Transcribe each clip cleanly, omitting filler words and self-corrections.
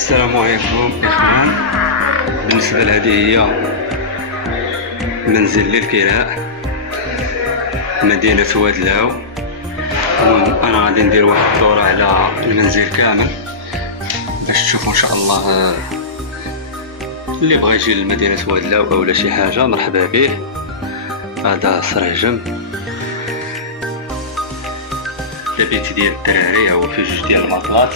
السلام عليكم إخوان. بالنسبة لهذه هي منزل للكراء مدينة وادلاو. أنا غادي ندير واحد الدورة على المنزل كامل باش تشوفوا إن شاء الله. اللي بغى يجي لمدينة وادلاو أو شي حاجة مرحبا به. هذا سريجم البيت ديال الدراري، هو فيه جوج ديال المطلات.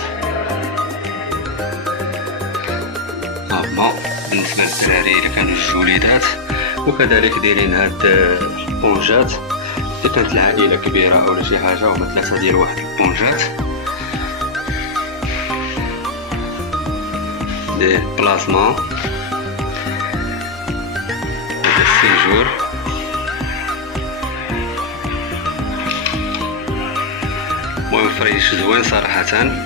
هما بالنسبة للدراري اللي كانوا جوج وليدات، وكذلك دايرين هاد البونجات إذا كانت العائلة كبيرة أو شي حاجة، هما 3 ديال واحد البونجات دي بلاسما. هذا السيجور المهم فريش زوين صراحة.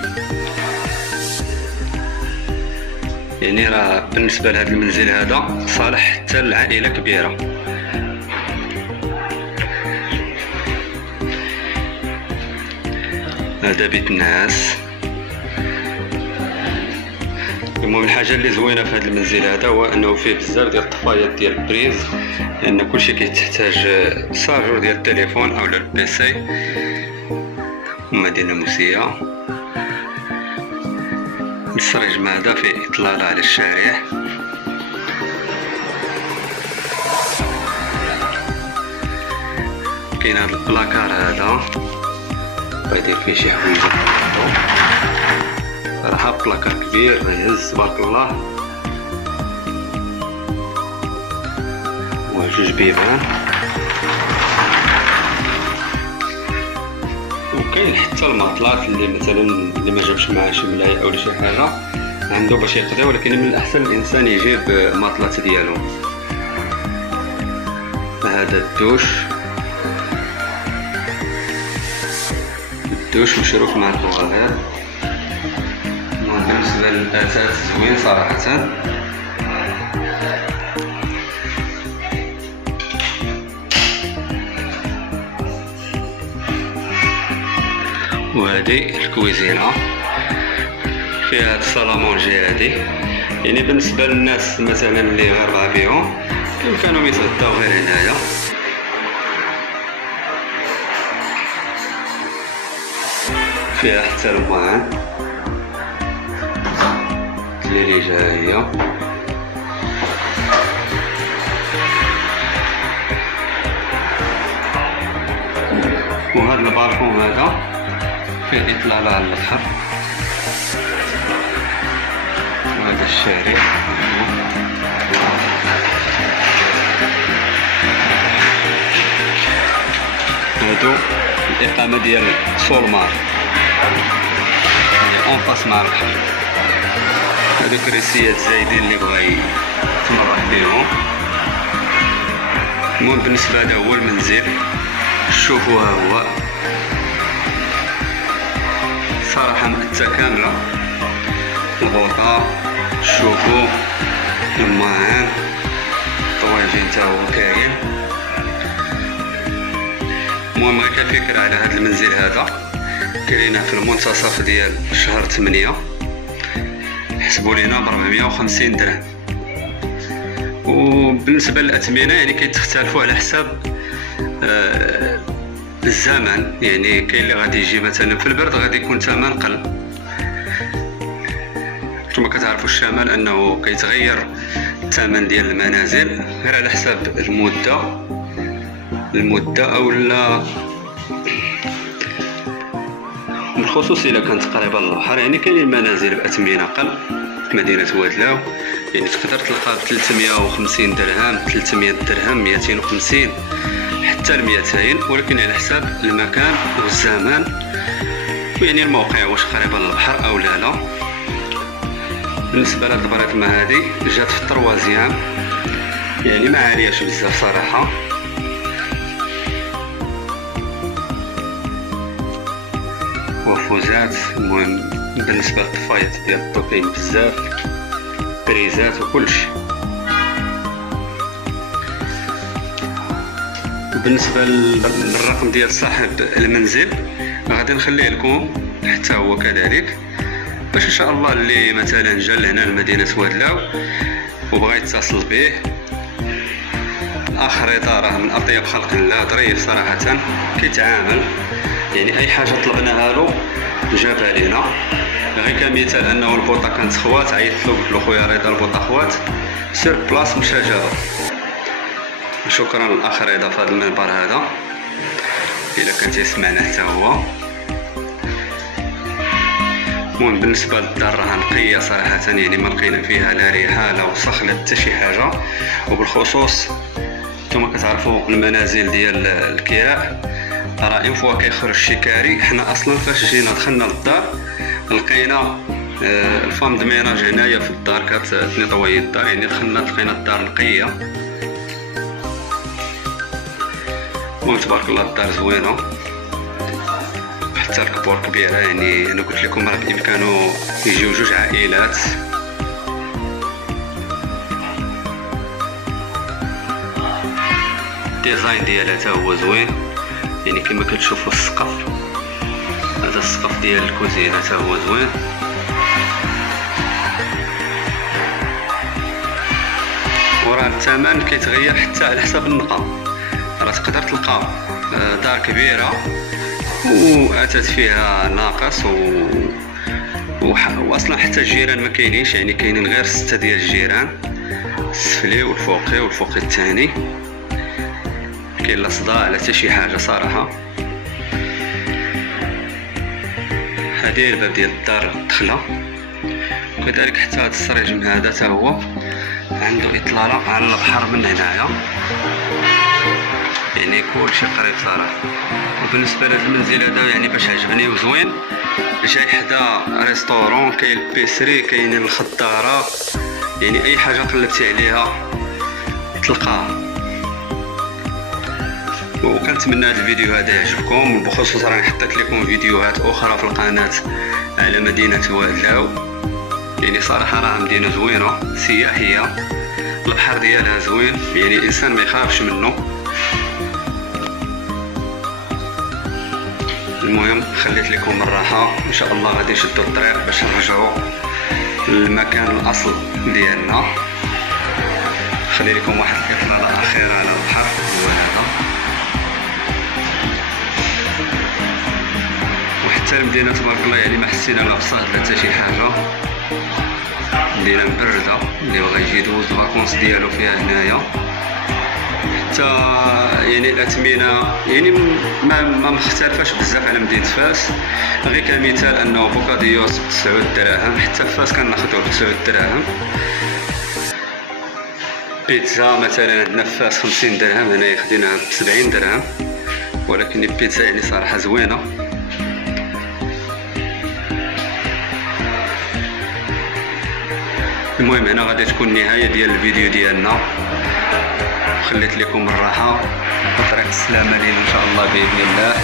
يعني راه بالنسبة لهذا المنزل هذا صالح حتى لعائلة كبيرة. هذا بيت الناس. المهم الحاجة اللي زوينة في هذا المنزل هذا هو انه فيه بزاف ديال الطفايات ديال البريز، لان كلشي كيتحتاج شارجور ديال التليفون او البيسي. مدينة مسية. السريج هذا فيه إطلالة على الشارع. كاين هذا البلاكار هذا غيدير فيه شي حوايج. صراحة بلاكار كبير يهز تبارك الله. وجوج بيبان، وكاين حتى المطلات اللي مثلا اللي ما جابش معاه شي ملاية او شي حاجه عنده باش يقضي، ولكن من الاحسن الانسان يجيب مطلات ديالو. هذا الدوش مشروك مع البوغادير. بالنسبه للاثاث زوين صراحه. وهذه الكويزينة فيها هاد الصالامونجي هادي. يعني بالنسبة للناس مثلا اللي غاربة بيهم يمكنهم يتغداو غير هنايا. فيها حتى الماء اللي جاية. وهذا البالكون هذا فيه إطلالة على البحر. وهذا الشارع هادو الإقامة ديال سولمار، يعني أونفاس مع البحر. هادو كريسيات زايدين اللي بغا يتمرح بيهم. المهم بالنسبة هذا هو المنزل. شوفوا ها هو صراحة مكتة كاملة. الغوطة شوفوا الماء طواجن تا هو كاين. المهم غير كفكرة على هذا المنزل هذا، كاينه في المنتصف ديال شهر 8. حسبوا لينا ب 450 درهم. وبالنسبة للأثمنة يعني كيتختلفوا على حساب الزمن. يعني كاين اللي غادي يجي مثلا في البرد غادي يكون ثمن قل. كما كتعرفوا الشمال انه كيتغير الثمن ديال المنازل غير على حساب المده او لا، بالخصوص الا كانت قريبه للبحر. يعني كاين منازل باثمنه قل في مدينه وادلاو، يعني تقدر تلقى ب 350 درهم 300 درهم 250 حتى 200، ولكن على حساب المكان والزمان، يعني الموقع واش قريبه للبحر او لا. بالنسبه لهاد البريطمه هادي جات في الطروازيام، يعني ما عالياش بزاف صراحه. وفوزات. المهم بالنسبه للطفايات ديال الضو كاين بزاف، بريزات وكلشي. بالنسبة للرقم ديال صاحب المنزل غادي نخليه لكم حتى هو كذلك. باش ان شاء الله اللي مثلا جا لهنا لمدينة وادلاو وبغى يتصل به. الاخ رضا راه من اطيب خلق الله، ظريف صراحة، كيتعامل، يعني اي حاجة طلبناها له جابها لينا. غير كمثال انه البوطه كانت خوات، عيطت له قلت له خويا رضا البوطه خوات، سير بلاص مشى جابها. شكرا للاخ رضا في هذا المنبر هذا، الا كان تيسمعنا حتى هو. المهم بالنسبه للدار راها نقيه صراحه، يعني ما لقينا فيها لا ريحه لا وسخ لا حتى شي حاجه. وبالخصوص نتوما كتعرفوا المنازل ديال الكراء راه اون فوا كيخرج شي كاري. حنا اصلا فاش جينا دخلنا للدار لقينا الفام د ميناج هنايا في الدار كتنيطوي الدار، يعني دخلنا لقينا الدار نقيه. المهم تبارك الله الدار زوينه، حتى الكبور كبيره، يعني انا قلت لكم راه بامكانه يجيو جوج عائلات. الديزاين ديالها حتى هو زوين، يعني كما كتشوفوا السقف، هذا السقف ديال الكوزينه حتى هو زوين. وراه الثمن كيتغير حتى على حساب النقا، راه تقدر تلقى دار كبيره واتت فيها ناقص واصلا حتى الجيران ما كاينينش، يعني كاينين غير 6 ديال الجيران، السفلي والفوقي والفوقي الثاني، كاين لا صداع لا حتى شي حاجه صراحه. هذه الباب ديال الدار الدخله، وكذلك حتى هذا السريجم هذا حتى هو عنده اطلاله على البحر من هنايا، يعني كلشي قريب صراحه. وبالنسبه لهذا المنزل هذا يعني باش عجبني وزوين، جاي حدا ريستورون، كاين البيسري، كاين الخضاره، يعني اي حاجه قلبتي عليها تلقاها. وكنتمنى هذا الفيديو هذا يعجبكم، وبخصوص راني حطيت لكم فيديوهات اخرى في القناه على مدينه وادلاو، يعني صراحه راه مدينه زوينه سياحيه، البحر ديالها زوين، يعني الانسان ما يخافش منه. المهم خليت لكم الراحه، ان شاء الله غادي نشدوا الطريق باش نرجعوا للمكان الاصل ديالنا. خلي لكم واحد الاطلاله اخيره على البحر هو هذا، وحتى المدينه تبارك الله يعني ما حسينا لا بصهد لا حتى شي حاجه، مدينه مبرده، اللي بغى يجي يدوز الفاكونس ديالو فيها هنايا. حتى يعني الاثمنه يعني ما مختلفاش بزاف على مدينه فاس، غير كمثال انه بوكاديوس ب9 دراهم، حتى فاس كناخذوه ب9 دراهم. بيتزا مثلا عندنا في فاس 50 درهم، هنايا خديناها ب70 درهم، ولكن البيتزا يعني صراحه زوينه. المهم هنا غادي تكون النهايه ديال الفيديو ديالنا، خليت لكم الراحه وطريق السلامه لينا ان شاء الله باذن الله.